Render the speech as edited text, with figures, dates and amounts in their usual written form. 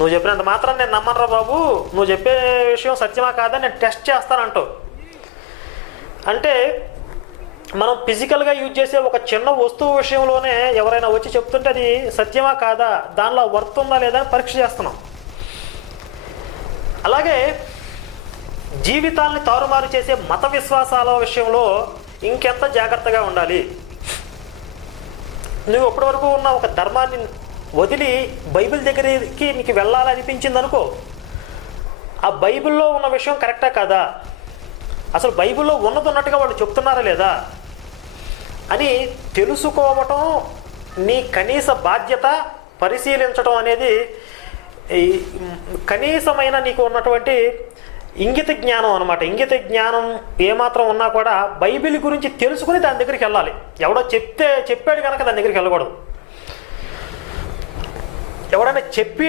నువ్వు చెప్పినంత మాత్రం నేను నమ్మనరా బాబు, నువ్వు చెప్పే విషయం సత్యమా కాదా నేను టెస్ట్ చేస్తానంటావు. అంటే మనం ఫిజికల్గా యూజ్ చేసే ఒక చిన్న వస్తువు విషయంలోనే ఎవరైనా వచ్చి చెప్తుంటే అది సత్యమా కాదా, దానిలో వర్త్ ఉందా లేదా అని పరీక్ష చేస్తున్నాం. అలాగే జీవితాల్ని తారుమారు చేసే మత విశ్వాసాల విషయంలో ఇంకెంత జాగ్రత్తగా ఉండాలి. నువ్వు ఇప్పటి వరకు ఉన్న ఒక ధర్మాన్ని వదిలి బైబిల్ దగ్గరికి నీకు వెళ్ళాలనిపించింది అనుకో, ఆ బైబిల్లో ఉన్న విషయం కరెక్టా కాదా, అసలు బైబిల్లో ఉన్నట్టుగా వాళ్ళు చెప్తున్నారా లేదా అని తెలుసుకోవటం నీ కనీస బాధ్యత. పరిశీలించడం అనేది కనీసమైన నీకు ఉన్నటువంటి ఇంగిత జ్ఞానం అనమాట. ఇంగిత జ్ఞానం ఏమాత్రం ఉన్నా కూడా బైబిల్ గురించి తెలుసుకుని దాని దగ్గరికి వెళ్ళాలి. ఎవడో చెప్పాడు కనుక దాని దగ్గరికి వెళ్ళకూడదు. ఎవడైనా చెప్పి